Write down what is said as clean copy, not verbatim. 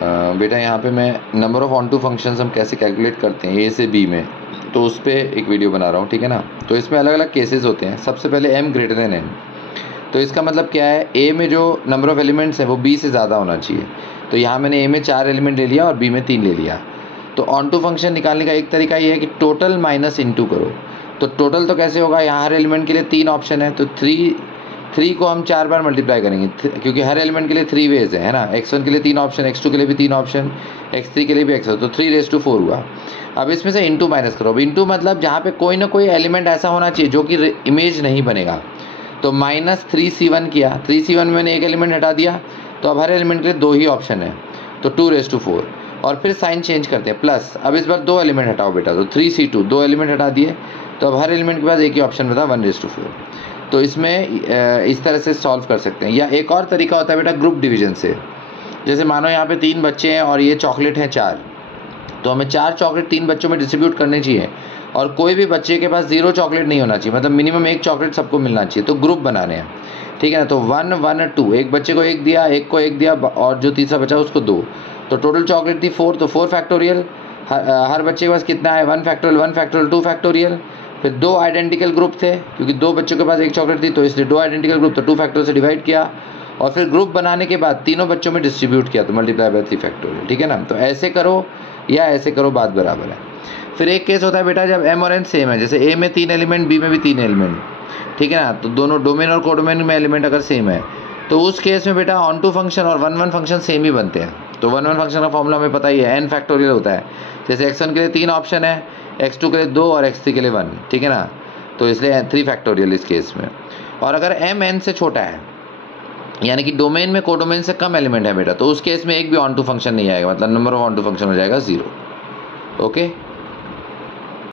बेटा यहाँ पे मैं number of onto functions हम कैसे कैलकुलेट करते हैं ए से बी में, तो उस पर एक वीडियो बना रहा हूँ, ठीक है ना। तो इसमें अलग अलग केसेस होते हैं। सबसे पहले m ग्रेटर देन n, तो इसका मतलब क्या है, a में जो नंबर ऑफ़ एलिमेंट्स है वो b से ज़्यादा होना चाहिए। तो यहाँ मैंने a में 4 एलिमेंट ले लिया और b में 3 ले लिया। तो ऑन टू फंक्शन निकालने का एक तरीका ये है कि टोटल माइनस इनटू करो। तो टोटल तो कैसे होगा, यहाँ हर एलिमेंट के लिए 3 ऑप्शन है, तो 3 को हम 4 बार मल्टीप्लाई करेंगे, क्योंकि हर एलिमेंट के लिए 3 वेज है ना। x1 के लिए 3 ऑप्शन, x2 के लिए भी 3 ऑप्शन, x3 के लिए भी x, तो 3⁴ हुआ। अब इसमें से इंटू माइनस करो। अब इंटू मतलब जहाँ पे कोई ना कोई एलिमेंट ऐसा होना चाहिए जो कि इमेज नहीं बनेगा। तो -3c1 किया, 3c1 में मैंने एक एलिमेंट हटा दिया, तो अब हर एलिमेंट के लिए 2 ही ऑप्शन है, तो 2⁴। और फिर साइन चेंज करते हैं प्लस। अब इस बार 2 एलिमेंट हटाओ बेटा, तो 3c2, 2 एलिमेंट हटा दिए, तो अब हर एलिमेंट के पास एक ही ऑप्शन बता 1⁴। तो इसमें इस तरह से सॉल्व कर सकते हैं। या एक और तरीका होता है बेटा ग्रुप डिवीजन से। जैसे मानो यहाँ पे 3 बच्चे हैं और ये चॉकलेट हैं 4, तो हमें 4 चॉकलेट 3 बच्चों में डिस्ट्रीब्यूट करनी चाहिए, और कोई भी बच्चे के पास 0 चॉकलेट नहीं होना चाहिए, मतलब मिनिमम 1 चॉकलेट सबको मिलना चाहिए। तो ग्रुप बनाने हैं, ठीक है ना। तो 1 1 2, एक बच्चे को 1 दिया, एक को 1 दिया, और जो तीसरा बचा उसको 2, तो टोटल चॉकलेट थी 4, तो 4 फैक्टोरियल। हर बच्चे के पास कितना है, 1 फैक्टोरियल, 1 फैक्टोरियल, 2 फैक्टोरियल। फिर 2 आइडेंटिकल ग्रुप थे, क्योंकि 2 बच्चों के पास 1 चॉकलेट थी, तो इसलिए 2 आइडेंटिकल ग्रुप, तो 2 फैक्टोरियल से डिवाइड किया, और फिर ग्रुप बनाने के बाद तीनों बच्चों में डिस्ट्रीब्यूट किया, तो मल्टीप्लाई बाय 3 फैक्टोरियल, ठीक है ना। तो ऐसे करो या ऐसे करो, बात बराबर है। फिर एक केस होता है बेटा जब m और n सेम है, जैसे a में 3 एलिमेंट, b में भी 3 एलिमेंट, ठीक है ना। तो दोनों डोमेन और कोडोमेन में एलिमेंट अगर सेम है, तो उस केस में बेटा ऑन टू फंक्शन और 1 1 फंक्शन सेम ही बनते हैं। तो 1 1 फंक्शन का फॉर्मूला हमें पता ही है, n फैक्टोरियल होता है। जैसे x1 के लिए 3 ऑप्शन है, x2 के लिए 2 और x3 के लिए 1, ठीक है ना। तो इसलिए 3 फैक्टोरियल इस केस में। और अगर m n से छोटा है, यानी कि डोमेन में कोडोमेन से कम एलिमेंट है बेटा, तो उस केस में एक भी ऑन टू फंक्शन नहीं आएगा, मतलब number of onto function हो जाएगा 0। ओके।